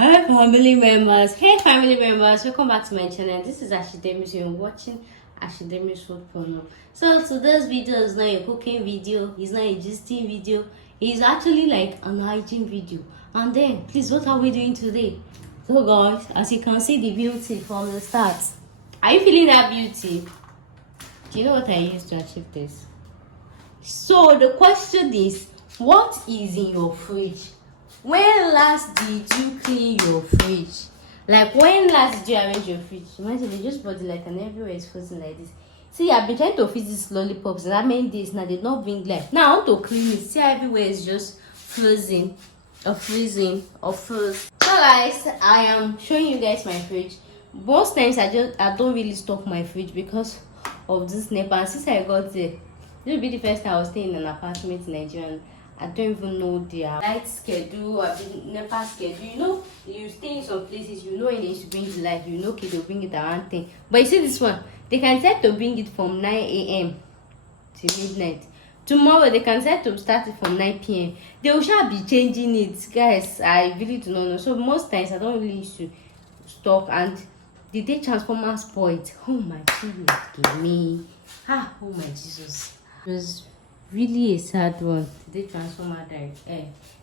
Hi family members, welcome back to my channel. This is Ashidemis. You're watching Ashidemis Food Porno. So today's video is not a cooking video, it's not a gisting video, it's actually like an hygiene video. And then please, what are we doing today? So guys, as you can see the beauty from the start. Are you feeling that beauty? Do you know what I used to achieve this? So the question is, what is in your fridge? When last did you clean your fridge? Like, when last did you arrange your fridge? Imagine they just bought it like, and everywhere is frozen like this. See, I've been trying to fix these lollipops and that many days now, they not bring life. Now I want to clean it. See, everywhere is just frozen or freezing or froze. So guys, I am showing you guys my fridge. Most times I don't really stock my fridge because of this NEPA. And since I got there, this will be the first time I was staying in an apartment in Nigeria. I don't even know their light schedule or NEPA schedule. You know, you stay in some places, you know when they used to bring the light, you know, okay, they'll bring it around 10. But you see this one, they can set to bring it from 9 a.m. to midnight. Tomorrow, they can set to start it from 9 p.m. They will shall be changing it. Guys, I really do not know. So most times, I don't really used to stock. And the day transformer spoiled, oh my goodness, give me. Oh my Jesus. It was really a sad one. The transformer died,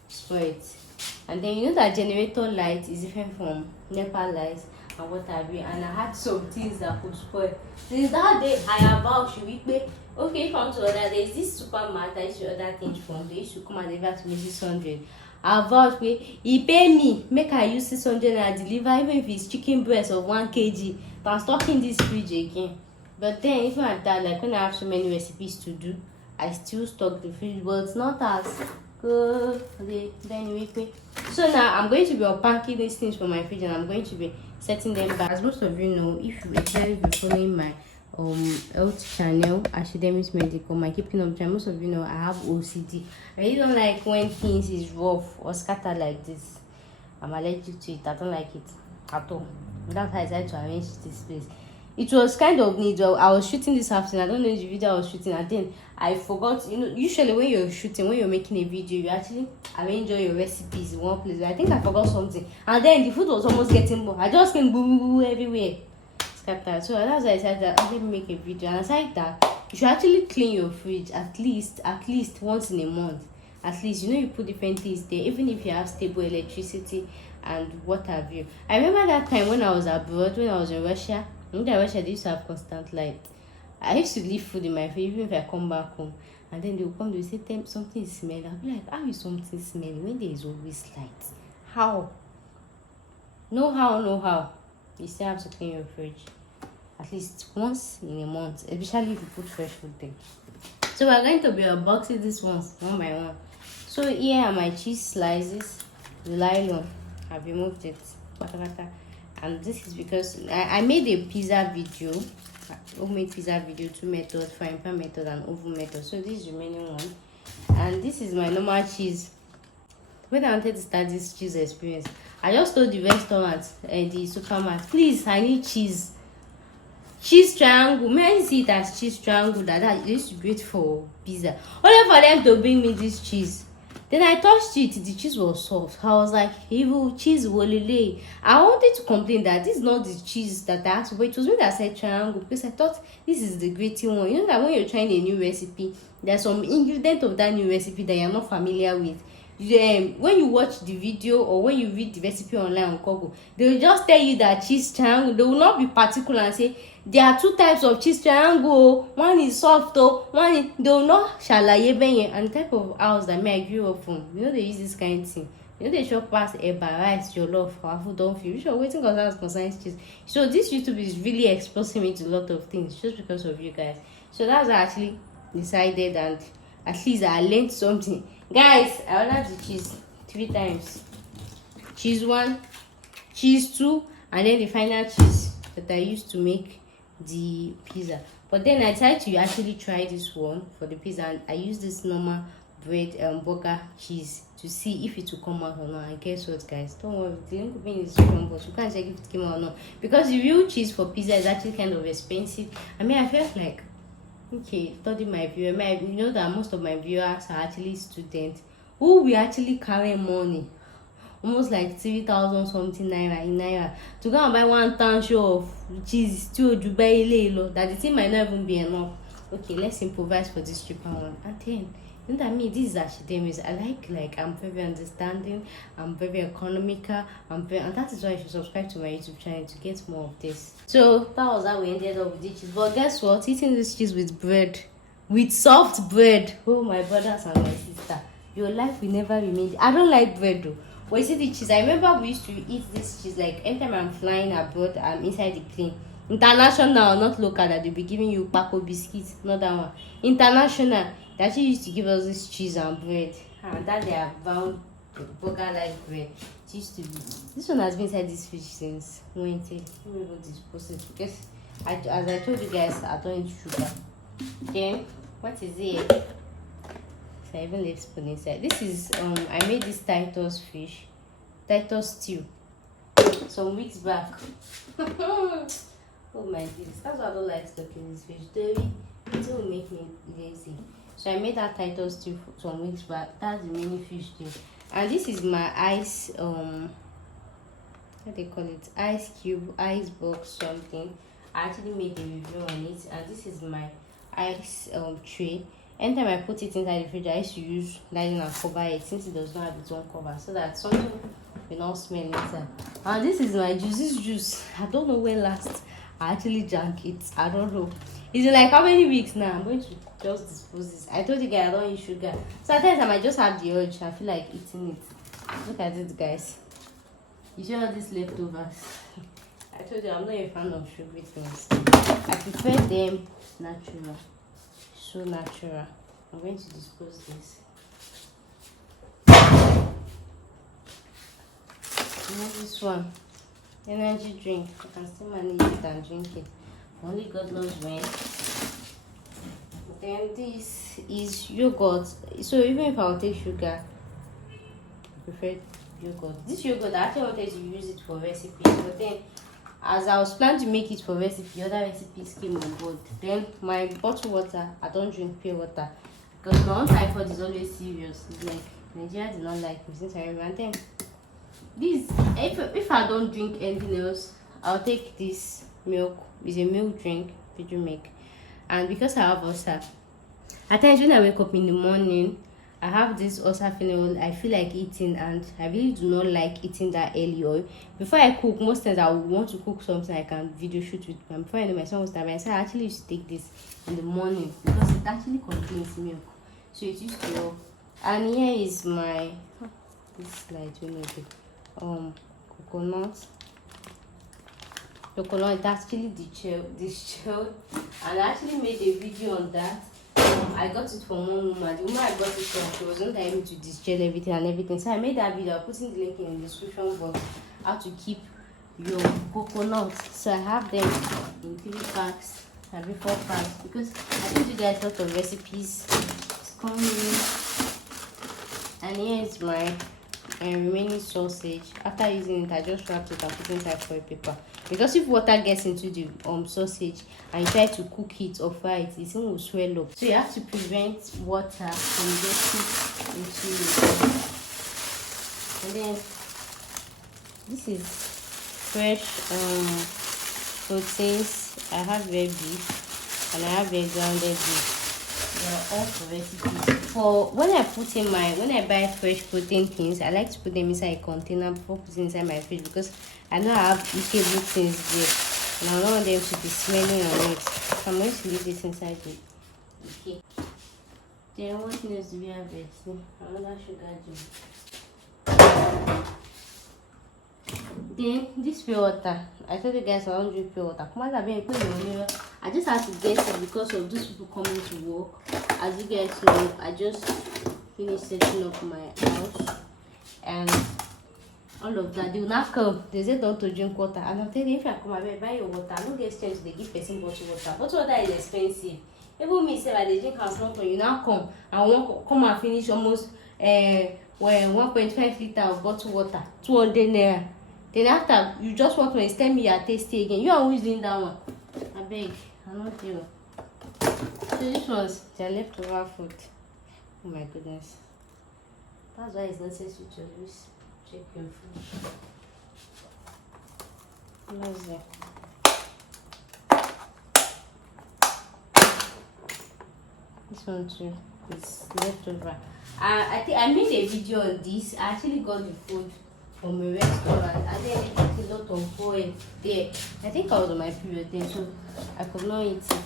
spoiled. And then you know that generator light is different from NEPA lights and what have you. And I had some things that could spoil. Since that day, I have should we pay? Okay, from to order, there's this supermarket I used to order things from. They used to come and deliver to me 600. I vouch pay. He pay me, make I use 600 and deliver, even if it's chicken breast of 1 kg. But I'm stocking this fridge again. But then even at that, like when I have so many recipes to do, I still stock the fridge, but it's not as good. Then so now I'm going to be unpacking these things from my fridge and I'm going to be setting them back. As most of you know, if you actually be following my health channel, Ashidemis Medical, my keeping up channel, most of you know I have OCD. I really don't like when things is rough or scattered like this. I'm allergic to it. I don't like it at all. That's why I decided to arrange this place. It was kind of neat. I was shooting this afternoon. I don't know the video I was shooting, and then I forgot. You know, usually when you're shooting, when you're making a video, you actually arrange all your recipes in one place. I think I forgot something, and then the food was almost getting more. I just came boo boo everywhere, scattered. So that's why I decided that let me make a video. And aside that, you should actually clean your fridge at least once in a month. At least, you know, you put different things there, even if you have stable electricity and what have you. I remember that time when I was abroad, when I was in Russia. In Russia, they used to have constant light. I used to leave food in my fridge even if I come back home. And then they'll come, they'll say, something is smelling. I'll be like, how is something smelling when there is always light? How? No how. You still have to clean your fridge at least once in a month, especially if you put fresh food there. So we're going to be unboxing these ones one by one. So here are my cheese slices, the nylon. I've removed it. And this is because I made a pizza video, homemade pizza video, 2 methods, frying pan method and oven method. So this is the remaining one, and this is my normal cheese. When I wanted to start this cheese experience, I just told the restaurant, the supermarket, please, I need cheese triangle. May I see it as cheese triangle that used to be great for pizza. Only for them to bring me this cheese. Then I touched it, the cheese was soft. I was like, evil cheese wolele. I wanted to complain that this is not the cheese that I asked for. It was me that said triangle because I thought this is the gritty one. You know that when you're trying a new recipe, there's some ingredient of that new recipe that you're not familiar with. When you watch the video or when you read the recipe online on Google, they will just tell you that cheese triangle. They will not be particular and say there are 2 types of cheese triangle. One is soft, one is, they will not shalaye benye. And the type of house that I grew up from, you know, they use this kind of thing. You know, they shop past eba, rice, jollof, waffle, don't feel. You should waiting because concerns cheese. So this YouTube is really exposing me to a lot of things just because of you guys. So that's why I actually decided, and at least I learned something. Guys, I ordered the cheese 3 times. Cheese 1, cheese 2, and then the final cheese that I used to make the pizza. But then I decided to actually try this one for the pizza, and I used this normal bread burger cheese to see if it will come out or not. And guess what, guys? Don't worry, the link will be in the description box. You can't check if it came out or not, because the real cheese for pizza is actually kind of expensive. I mean, I felt like, okay, study my viewer. You know that most of my viewers are actually students who will actually carry money almost like 3,000 something naira in naira. To go and buy 1 ton show of cheese still Dubai that the thing might not even be enough. Okay, let's improvise for this cheaper one. And then, you know what I mean? This is academics. I like I'm very understanding, I'm very economical, and that is why you should subscribe to my YouTube channel to get more of this. So that was how we ended up with this cheese. But guess what? Eating this cheese with bread, with soft bread. Oh, my brothers and my sister, your life will never remain. I don't like bread though. But you see the cheese, I remember we used to eat this cheese like anytime I'm flying abroad, I'm inside the plane. International, not local, that they'll be giving you Paco biscuits, not that one. International, they actually used to give us this cheese and bread. And that they have found burger like bread. It used to be. This one has been inside this fish since Wednesday. Let me go dispose it because as I told you guys, I don't eat sugar. Then what is it? So I even left spoon inside. This is I made this Titus stew some weeks back. Oh my goodness, that's why I don't like stocking this fish. It will make me lazy. So I made that Titus stew some weeks back. That's the mini fish stew. And this is my ice what they call it, ice cube, ice box something. I actually made a review on it. And this is my ice tray. Anytime I put it inside the fridge, I used to use nylon and cover it since it does not have its own cover, so that something will not smell inside. And this is my juice. This juice, I don't know when last I actually drank it. I don't know. It's like how many weeks now? I'm going to just dispose this. I told you guys I don't eat sugar. Sometimes I might just have the urge. I feel like eating it. Look at it, guys. You see all these leftovers? I told you I'm not a fan of sugary things. I prefer them natural. So natural. I'm going to dispose this. And then this one, energy drink. I can still manage it and drink it. Only God knows when. Then this is yogurt. So even if I'll take sugar, I prefer yogurt. This yogurt, I actually wanted to use it for recipes, but then as I was planning to make it for recipe, other recipes came on board. Then my bottled water, I don't drink pure water because my own typhoid is always serious. It's like Nigeria did not like me since I remember. And then this, if I don't drink anything else, I'll take this milk. It's a milk drink, Pigeon milk. And because I have ulcer, at times when I wake up in the morning, I have this ulcer feeling. I feel like eating, and I really do not like eating that early. Or before I cook, most times I would want to cook something I can video shoot with. And before I know, my son was starving. I said I actually used to take this in the morning because it actually contains milk, so it used to help. And here is my this slide we make it coconut. It actually deshelled, and I actually made a video on that. I got it from one woman. The woman I got it from, she wasn't able to discharge everything. So I made that video. I'm putting the link in the description box. How to keep your coconuts. So I have them in 3 packs, every 4 packs, because I told you guys a lot of recipes. It's coming. And here is my remaining sausage. After using it, I just wrapped it and put it inside foil paper. Because if water gets into the sausage and you try to cook it or fry it, it will swell up. So you have to prevent water from getting into it. And then this is fresh proteins. I have red beef and I have red grounded beef. They are all for recipes. For when I buy fresh protein things, I like to put them inside a container before putting inside my fridge because I know I have eatable things there and I don't want them to be smelling on it. So I'm going to leave this inside the okay. Then what else do we have here? Another sugar drink. Then this pure water. I told you guys I don't drink pure water. I just had to get it because of those people coming to work. As you guys know, I just finished setting up my house and all of that. They will not come. They say don't to drink water. And I'm telling you, if I come, I will buy your water. I don't get chance to give person bottled water. Bottled water is expensive. Even me say I they drink house water, you now come and won't come and finish almost 1.5 liter of bottled water, 200 naira. Then after you just want to tell me you are tasty again. You are always doing that one. I beg, I'm not you. So this one's their leftover food. Oh my goodness. That's why it's necessary to always check your food. What's that? This one too is leftover. I think I made a video on this. I actually got the food from a restaurant and then I put a lot of oil there. I think I was on my period then, so I could not eat it.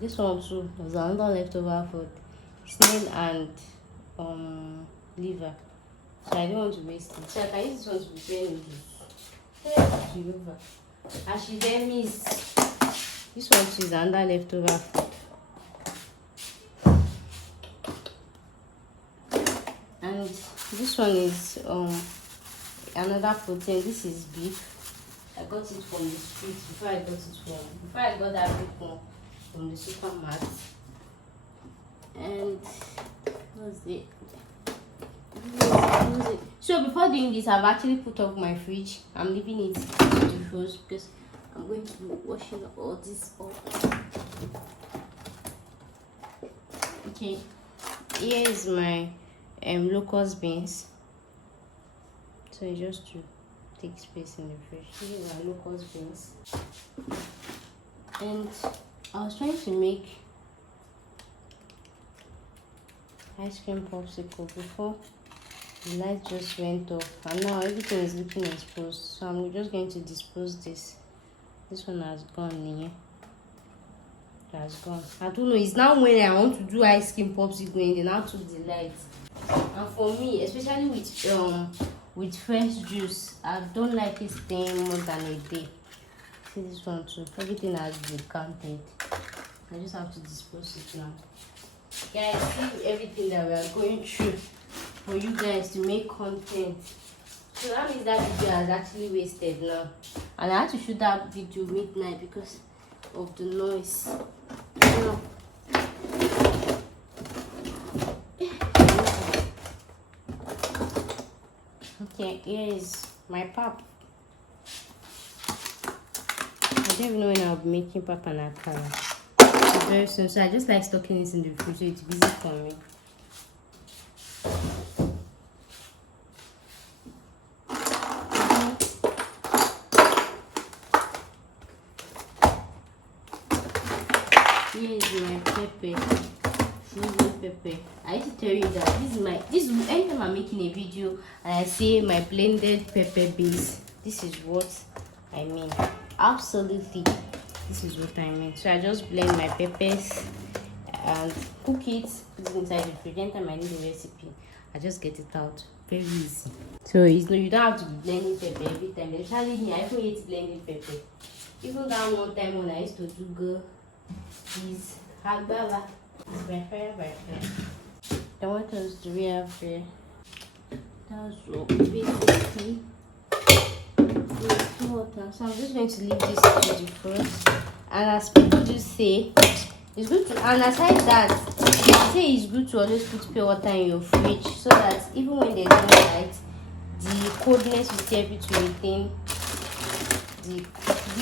This one too was another leftover food, snail and liver. So I don't want to waste it. So I can use this one to prepare noodles. And she then miss this one too is another leftover food. And this one is another protein. This is beef. I got it from the street before I got that big one from the supermarket. And what's it? So before doing this, I've actually put off my fridge. I'm leaving it to defrost because I'm going to be washing all this up. Okay, here is my locust beans. So it's just to take space in the fridge. These are locust beans. And I was trying to make ice cream popsicle before the light just went off, and now everything is looking exposed. So I'm just going to dispose this. This one has gone here. It has gone. I don't know. It's now when I want to do ice cream popsicle and then I took the light. And for me, especially with fresh juice, I don't like it staying more than a day. See this one too. Everything has been counted. I just have to dispose it now. Guys, see everything that we are going through for you guys to make content. So that means that video has actually wasted now. And I had to shoot that video midnight because of the noise. You know. Okay, here is my pap. I don't even know when I'll be making pap and akara. Very soon, so I just like stocking this in the fridge so it's easy for me. Here is my pepper, frozen pepper. I used to tell you that anytime I'm making a video and I say my blended pepper base, this is what I mean. Absolutely, this is what I mean. So I just blend my peppers and cook it, put it inside the fridge. Anytime I need a recipe, I just get it out. Very easy. So you don't have to be blending pepper every time. Especially me, I even hate blending pepper. Even that one time when I used to do go is hagbala. It's by fire by fire. Then what else do we have here? That's all basically water. So I'm just going to leave this to the first. And as people do say, it's good to, and aside that, they say it's good to always put pure water in your fridge so that even when there's no light, the coldness will still help you to retain the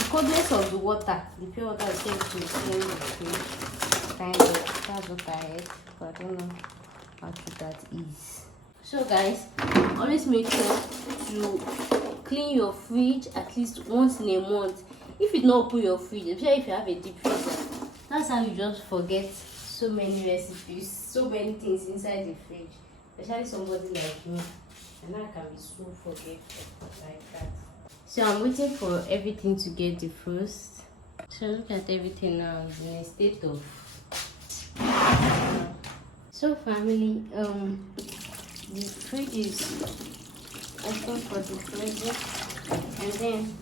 coldness of the water. The pure water will still help you to retain the fridge. Kind of, that's what I heard, but I don't know how true that is. So guys, always make sure to clean your fridge at least once in a month. If you don't open your fridge, especially if you have a deep freezer, that's how you just forget so many recipes, so many things inside the fridge. Especially somebody like me, and I can be so forgetful like that. So I'm waiting for everything to get defrosted. So look at everything now in a state of. So family, the fridge is open for the fridge, and then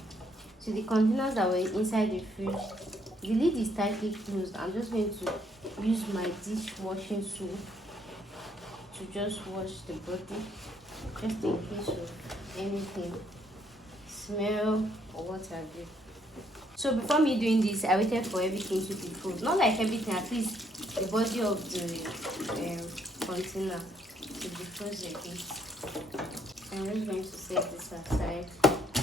to the containers that were inside the fridge, the lid is tightly closed. I'm just going to use my dishwashing soap to just wash the body, just in case of anything, smell or what have you. So before me doing this, I waited for everything to defrost. Not like everything, at least the body of the container to defrost a bit. I'm just going to set this aside.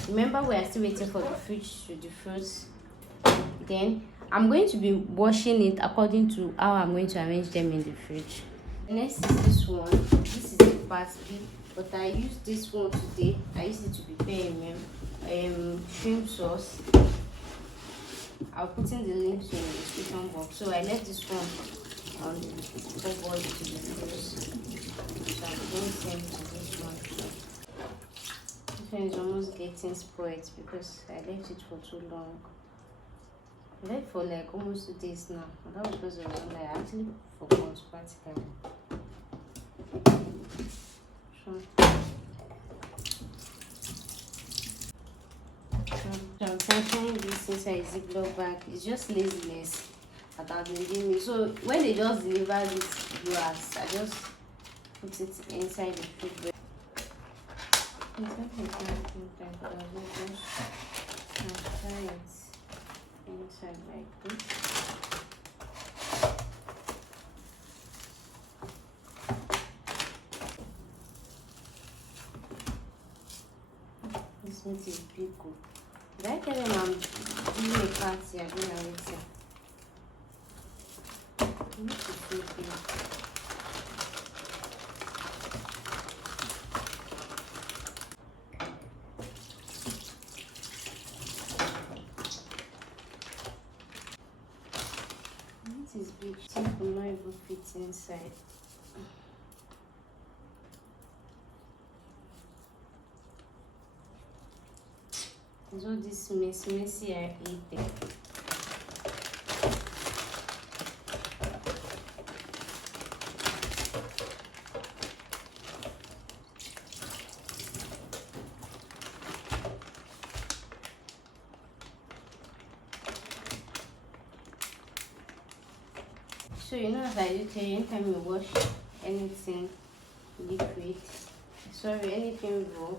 Remember, we are still waiting for the fridge to defrost. Then I'm going to be washing it according to how I'm going to arrange them in the fridge. The next is this one. This is the part B, but I used this one today. I used it to prepare shrimp sauce. I'll put in the links in the description box. So I left this one on the cupboard to be closed. So I'm going to send to this one. This one is almost getting spoiled because I left it for too long. I left for like almost 2 days now. And that was because of one I actually forgot practically. So I'm transferring this inside a Ziploc bag. It's just laziness that has been doing me. So when they just deliver this yours, I just put it inside the fridge. Transfer it inside like this. This meat is big. Did I tell them I'm doing a party? I'm doing everything. This is big. It will not even fit inside. So this messy I ate it. So you know, as I do tell you, anytime you wash anything liquid, sorry, anything raw,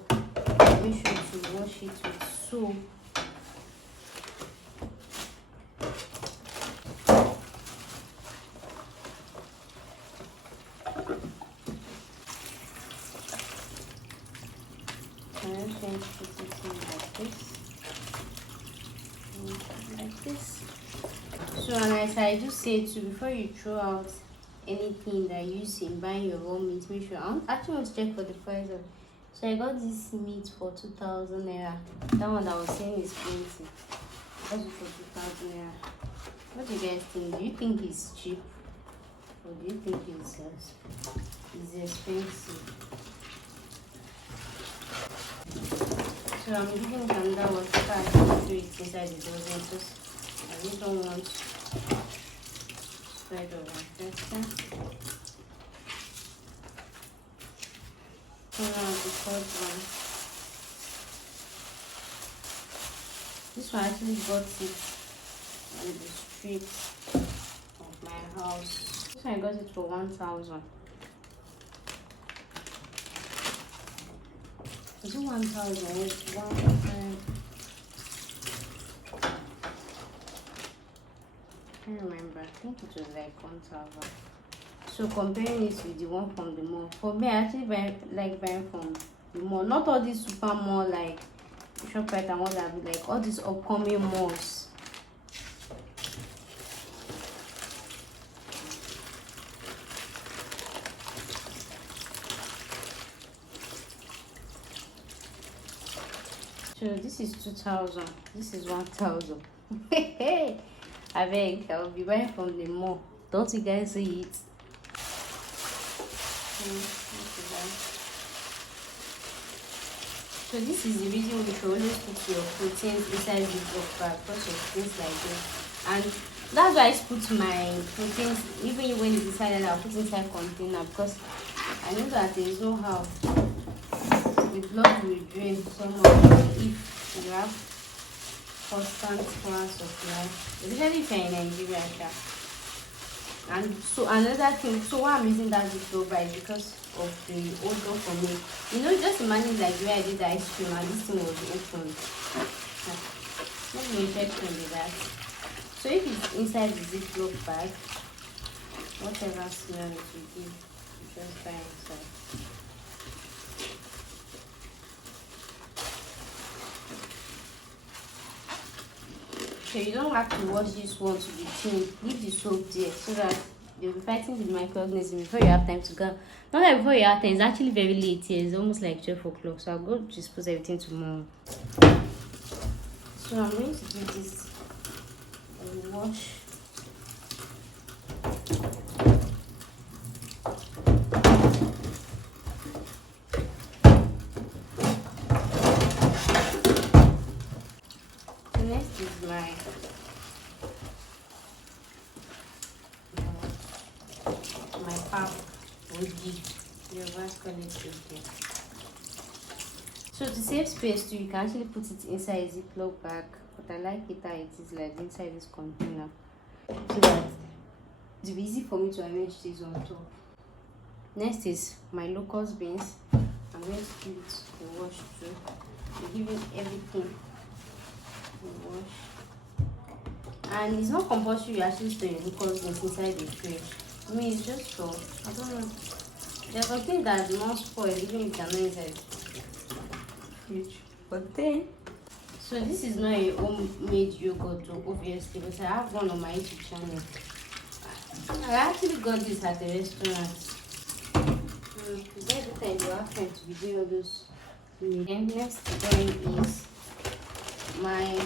make sure to wash it with soap. I'm just going to put it in like this. So, and as I do say too, before you throw out anything that you use in buying your raw meat, make sure. I actually want to check for the price of. So I got this meat for 2,000 naira. That one that I was saying is 20. I got it for 2,000 naira. What do you guys think? Do you think it's cheap, or do you think it's expensive? So I'm giving it another one so I can throw it inside the dozen because I really don't want to spread over. Turn out the third one. This one I actually got it on the street of my house. This one I got it for 1,000. Is it 1,000? It's 1,000. I can't remember. I think it was like 1,000. So comparing it with the one from the mall, for me, I actually like buying from the mall. Not all these super mall like ShopRite and what have you, like all these upcoming malls. So this is 2,000. This is 1,000. Hey, I beg, I will be buying from the mall. Don't you guys see it? So this is the reason we should always put your proteins inside the box bag because of things like this. And that's why I put my proteins, even when it's decided I'll put inside container, because I know that there is no how the blood will drain somehow if you have constant power supply, especially if you're in Nigeria. And so another thing, so why I'm using that Ziploc is because of the odor for me. You know, just imagine like where I did the ice cream and this thing was open. Let me infection with that. So if it's inside the Ziploc bag, whatever smell it will give, just buy inside. So you don't have to wash this one to be clean. Leave the soap there so that you'll be fighting with microorganisms before you have time to go. Not like before you have time, it's actually very late here. It's almost like 12 o'clock. So I'll go dispose everything tomorrow. So I'm going to give this a wash. The next is my pump would be your vascular system. So to save space too, you can actually put it inside a Ziploc bag, but I like it how it is like inside this container, so that it will be easy for me to arrange this on top. Next is my locust beans. I'm going to give it a wash too. I'm giving everything a wash. And it's not compulsory you actually store your locust beans inside the fridge. I mean, it's just for, I don't know. There's something that does not spoil even if they're not inside fridge. But then, so this is not a homemade yogurt obviously, but I have one on my YouTube channel. I actually got this at a restaurant. By the time you have time to be doing all those. Then next then is my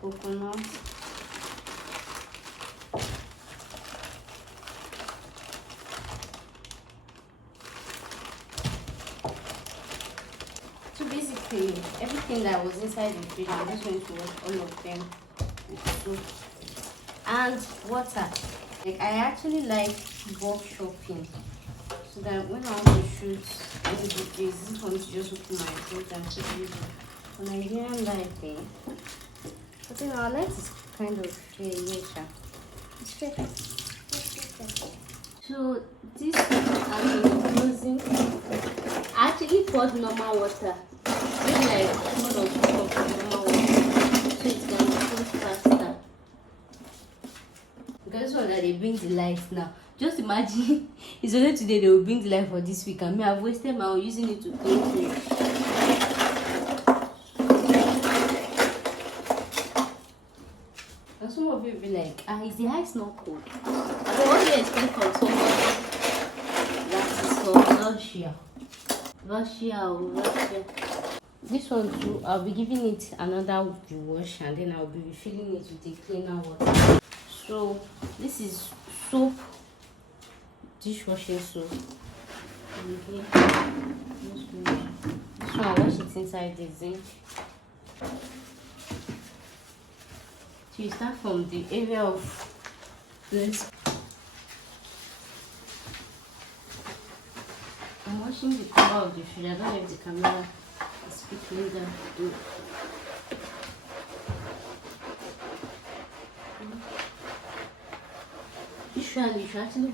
coconut. So basically, everything that was inside the fridge, I'm just going to wash all of them with soap and water. Like, I actually like bulk shopping, so that when I want to shoot any videos, it's easy for me to just open my clothes and put it on Nigerian life. But you know, our light is kind of it's straight. So this has been closing. I actually poured normal water, maybe like 1 or 2 cups of normal water, so it's gonna close faster. Because this one that they bring the light now. Just imagine it's only today they will bring the light for this week, and me I've wasted my own using it to clean food. And some of you will be like, is the ice not cold? So what do you expect from someone that is from Russia? Russia. This one too, I'll be giving it another wash, and then I'll be refilling it with a cleaner water. So this is soap, dishwashing soap. Okay. This one, I wash it inside the zinc. So you start from the area of this. I'm washing the cover of the fridge. I don't know if the camera is picking that. Usually, you should actually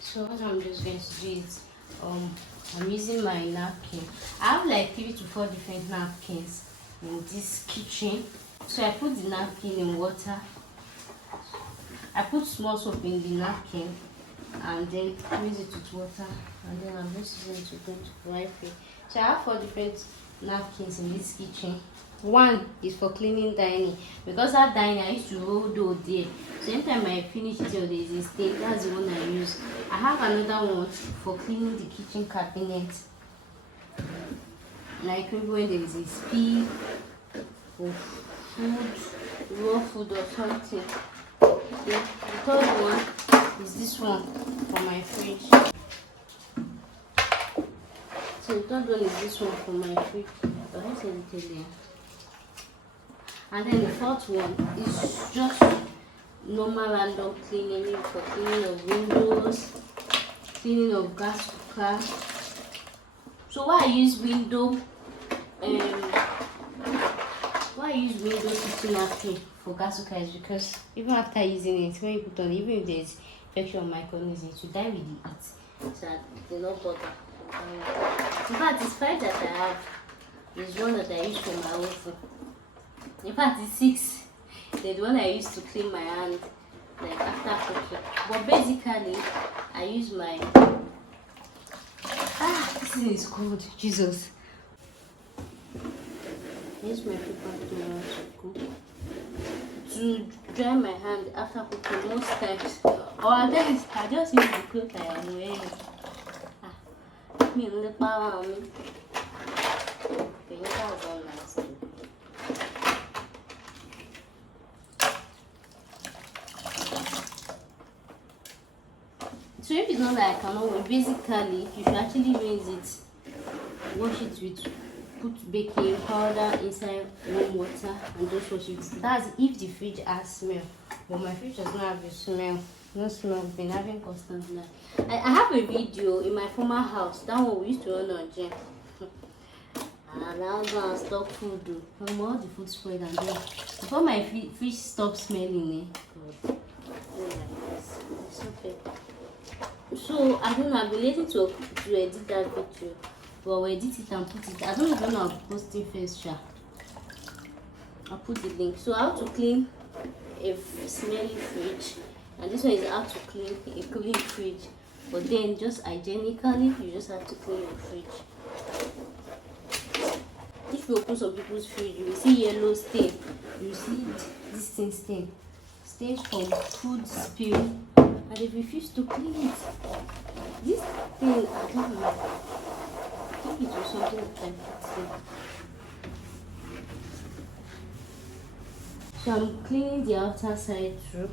so what I'm just going to do is I'm using my napkin. I have like 3 to 4 different napkins in this kitchen. So I put the napkin in water. I put small soap in the napkin and then mix it with water, and then I'm just using it to wipe it. So I have 4 different napkins in this kitchen. One is for cleaning dining, because that dining I used to roll dough there. So anytime I finish it or there is a stain, that's the one I use. I have another one for cleaning the kitchen cabinet, like maybe when there is a spill of food, raw food or something. The 3rd one is this one for my fridge. So the 3rd one is this one for my fridge. But I said it earlier. And then the 4th one is just normal random cleaning, for cleaning of windows, cleaning of gas cooker. So why I use window kitchen napkin for gas cooker is because even after using it, when you put on, even if there's infection on microorganisms, it will die with the heat, so that it will not bother. In fact, it's 5 that I have. There's one that I use for my own food. In fact, it's 6. The one I used to clean my hand, like after cooking. But basically, I use my thing is called? Jesus. Use my paper towel to cook. To dry my hand after cooking most times. Or at times I just use the cloth I am wearing. Me in the power on me. Okay, that's all nice. So if it's not that I cannot wash, basically you should actually rinse it, wash it with, put baking powder inside warm water and just wash it. That's if the fridge has smell, but my fridge does not have the smell. No smell. I've been having constant light. I have a video in my former house. That one we used to run on gym. And that one stock food though. From all the food spoiled and then before my fridge stopped smelling, God. It's okay. So I don't know, I've been waiting to edit that video, but I'll edit it and put it. I don't even know how to post it first. I'll put the link. So how to clean a smelly fridge, and this one is how to clean a clean fridge. But then just hygienically, you just have to clean your fridge. If you open some people's fridge, you will see yellow stain. You will see this thing stain. Stains from food spill. And they refuse to clean it. This thing, I don't know. I think it was something that I put there. So I'm cleaning the outer side through.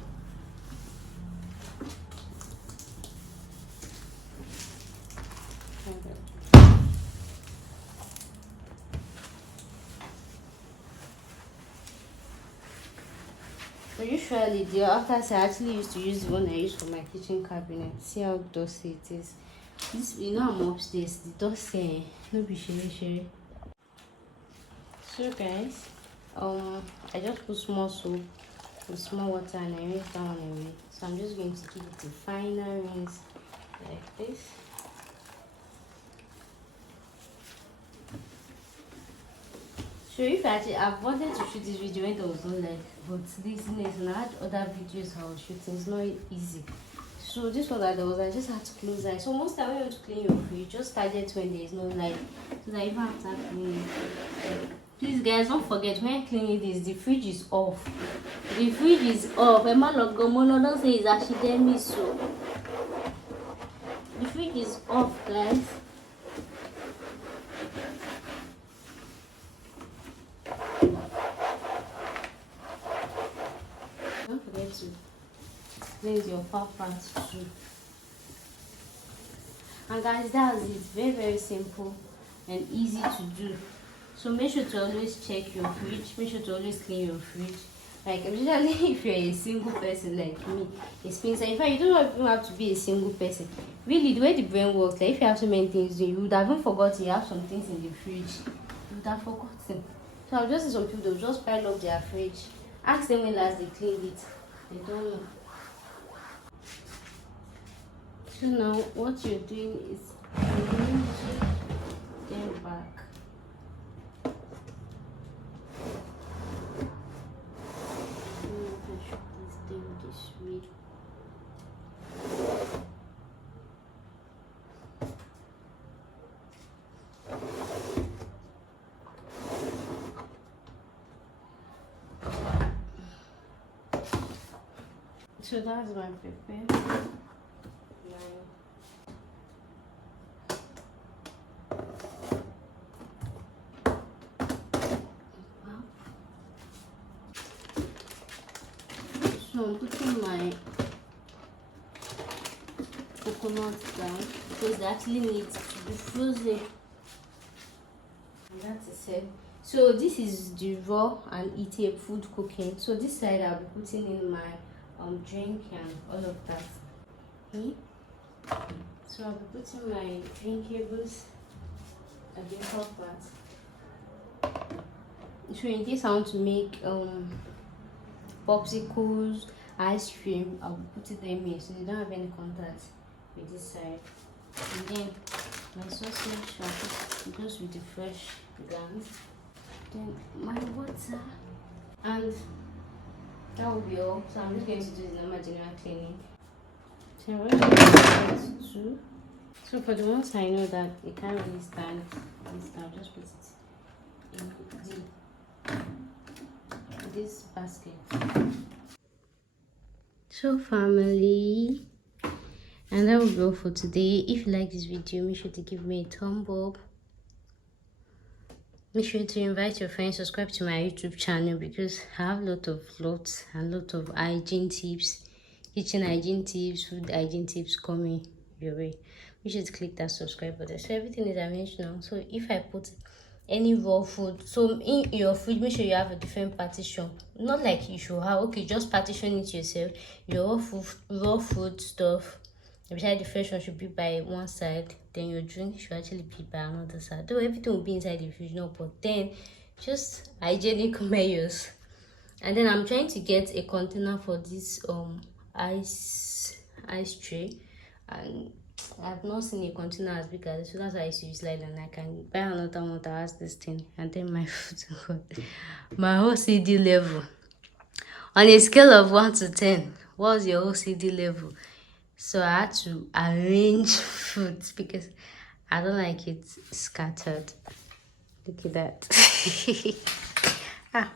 So usually the outer side I actually used to use the one I use for my kitchen cabinet. See how dusty it is. This, you know, I'm upstairs. The dust no be shere. So guys, I just put small soap with small water and I rinse that one away. So I'm just going to give it a final rinse like this. So if I've wanted to shoot this video when there was no light, but laziness and I had other videos I was shooting. It's not easy. So this one that there was, I just had to close that. So most time when you want to clean your fridge, just target when there is no light, so that you don't have to start cleaning. Please guys, don't forget when cleaning this, the fridge is off. The fridge is off. Emma Logomono don't say it's Hygiene, so the fridge is off, guys. Don't forget to cleanse your parts too. And guys, that's it. Very, very simple and easy to do. So make sure to always check your fridge. Make sure to always clean your fridge. Like especially if you're a single person like me, it's been in fact you don't even have to be a single person. Really, the way the brain works, like if you have so many things, you would have even forgotten you have some things in the fridge. You would have forgotten. So I've just seen some people they'll just pile up their fridge. Ask them when last they cleaned it. They don't know. So now what you're doing is removing them back. This way. So that's my pepper. So I'm putting my coconut down because they actually need to be frozen. And that is it. So this is the raw and eatable food cooking. So this side I'll be putting in my drink and all of that. Okay. So I'll be putting my drinkables at the top part. So in case I want to make popsicles, ice cream, I'll put it in here so they don't have any contact with this side. And then my sausage, I'll put it goes with the fresh glands. Then my water, and that will be all. So I'm just going to do the normal general cleaning. So I'm going to do So for the ones I know that it can't really stand this, I'll just put it in this basket. So family, and that will be all for today. If you like this video, make sure to give me a thumb up. Make sure to invite your friends, subscribe to my YouTube channel because I have a lot of vlogs and a lot of hygiene tips, kitchen hygiene tips, food hygiene tips coming your way. Make sure to click that subscribe button. So everything is arranged now. So if I put any raw food, so in your fridge, make sure you have a different partition. Not like you should have, okay, just partition it yourself. Your raw food stuff, beside the fresh one should be by one side, then your drink should actually be by another side. Though everything will be inside the fridge, no, but then just hygienic measures. And then I'm trying to get a container for this ice tray, and I've not seen a container as big as this, so that's why I used to use like, and I can buy another one that has this thing. And then my food, my OCD level on a scale of 1 to 10, what's your OCD level? So I had to arrange food because I don't like it scattered. Look at that.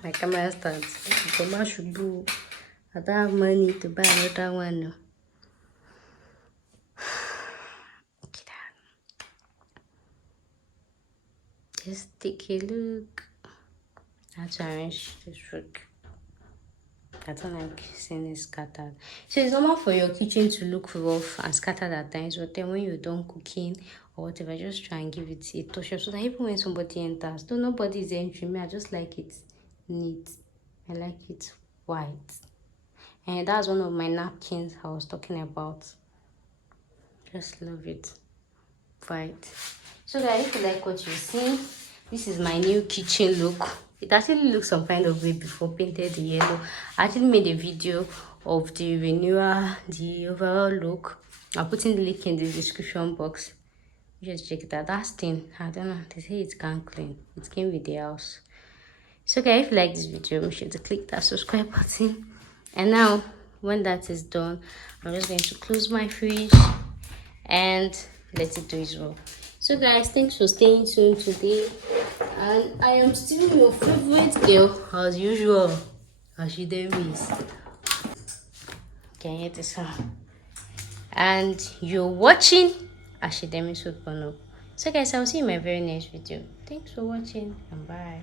My camera stands. I don't have money to buy another one. Look at that. Just take a look. I have to arrange this food. I don't like seeing it scattered. So it's normal for your kitchen to look rough and scattered at times, but then when you're done cooking or whatever, just try and give it a touch up so that even when somebody enters, though nobody is entering me, I just like it neat. I like it white. And that's one of my napkins I was talking about. Just love it white. So guys, if you like what you see, this is my new kitchen look. It actually looks some kind of way before painted the yellow. I actually made a video of the renewal, the overall look. I'll put in the link in the description box. Just check it out. That thing, I don't know, they say it can't clean. It came with the house. So guys, if you like this video, make sure to click that subscribe button. And now, when that is done, I'm just going to close my fridge and let it do its work. So guys, thanks for staying tuned today, and I am still your favorite girl as usual, Ashidemis. Can you hear the sound? And you're watching Ashidemis Food Porno. So guys, I'll see you in my very next video. Thanks for watching and bye.